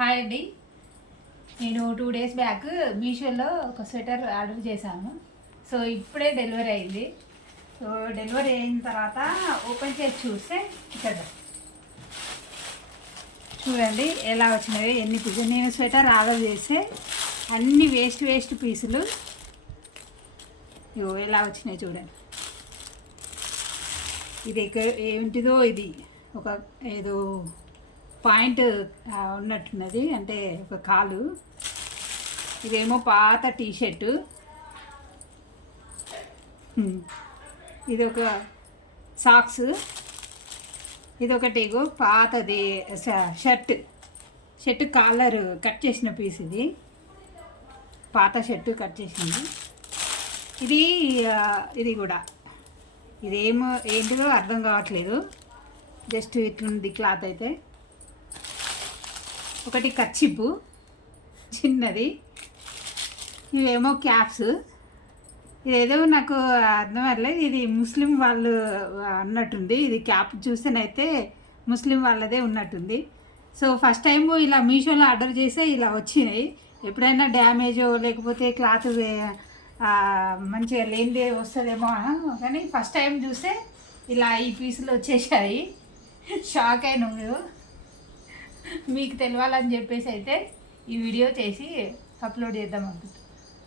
Hi అండి. నేను two days back మీషోలో ఒక స్వెటర్ ఆర్డర్ చేశాను. సో ఇప్పుడే డెలివరీ అయింది. సో డెలివరీ అయిన తర్వాత ఓపెన్ చేసి చూస్తే ఇక్కడ చూడండి ఎలా వచ్చినవి ఎన్ని పీసులు నేను స్వెటర్ ఆర్డర్ చేస్తే అన్ని వేస్ట్ వేస్ట్ పీసులు ఇవో ఎలా వచ్చినాయి చూడండి. ఇది ఎక్క- ఏంటిదో ఇది. ఒక ఏదో పాయింట్ ఉన్నట్టున్నది. అంటే ఒక కాలు. ఇదేమో పాత టీ షర్టు ఇది ఒక సాక్స్. ఇది ఒకటి పాతది ష- షర్ట్. షర్ట్ కాలర్ కట్ చేసిన పీస్ ఇది. పాత షర్టు కట్ చేసింది. ఇది ఇది కూడా. ఇదేమో ఏంటిదో అర్థం కావట్లేదు. జస్ట్ ఇట్లుంది క్లాత్ అయితే. ఒకటి కచ్చిప్పు చిన్నది. ఇవేమో క్యాప్స్. ఇదేదో నాకు అర్థం అవ్వలేదు ఇది ముస్లిం వాళ్ళు అన్నట్టుంది. ఇది క్యాప్ చూస్తేనైతే ముస్లిం వాళ్ళదే ఉన్నట్టుంది. సో ఫస్ట్ టైం ఇలా మీషోలో ఆర్డర్ చేస్తే ఇలా వచ్చినాయి. ఎప్పుడైనా డ్యామేజ్ లేకపోతే క్లాత్ మంచిగా లేనిదే వస్తుందేమో కానీ ఫస్ట్ టైం చూస్తే ఇలా ఈ పీసులు వచ్చేసాయి. షాక్ అయిన మీరు మీకు తెలియాలని చెప్పేసి అయితే ఈ వీడియో చేసి అప్లోడ్ చేద్దాం అనుకుంటున్నాను